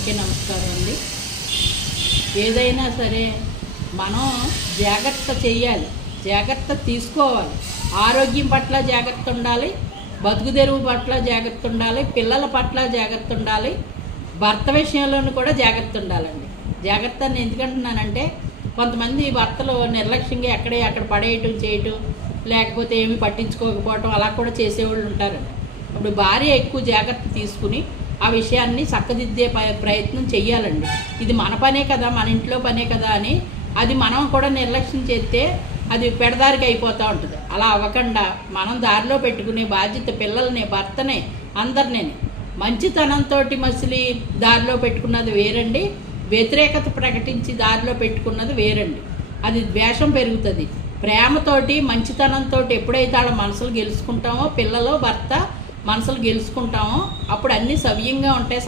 అందరికీ నమస్కారం అండి. ఏదైనా సరే మనం జాగ్రత్త చేయాలి, జాగ్రత్త తీసుకోవాలి. ఆరోగ్యం పట్ల జాగ్రత్త ఉండాలి, బతుకు తెరువు పట్ల జాగ్రత్త ఉండాలి, పిల్లల పట్ల జాగ్రత్త ఉండాలి, భర్త విషయంలోనూ కూడా జాగ్రత్త ఉండాలండి. జాగ్రత్త అని ఎందుకంటున్నానంటే కొంతమంది భర్తలు నిర్లక్ష్యంగా అక్కడ పడేయటం చేయటం, లేకపోతే ఏమి పట్టించుకోకపోవటం అలా కూడా చేసేవాళ్ళు ఉంటారండి. అప్పుడు భార్య ఎక్కువ జాగ్రత్త తీసుకుని ఆ విషయాన్ని చక్కదిద్దే ప్రయత్నం చెయ్యాలండి. ఇది మన పనే కదా, మన ఇంట్లో పనే కదా అని అది మనం కూడా నిర్లక్ష్యం చేస్తే అది పెడదారికి అయిపోతూ ఉంటుంది. అలా అవ్వకుండా మనం దారిలో పెట్టుకునే బాధ్యత పిల్లల్ని, భర్తనే, అందరినీ మంచితనంతో మసిలి దారిలో పెట్టుకున్నది వేరండి, వ్యతిరేకత ప్రకటించి దారిలో పెట్టుకున్నది వేరండి. అది ద్వేషం పెరుగుతుంది. ప్రేమతోటి మంచితనంతో ఎప్పుడైతే వాళ్ళ మనసులు గెలుచుకుంటామో, పిల్లలు భర్త మనసులు గెలుచుకుంటామో అప్పుడు అన్నీ సవ్యంగా ఉంటాయి.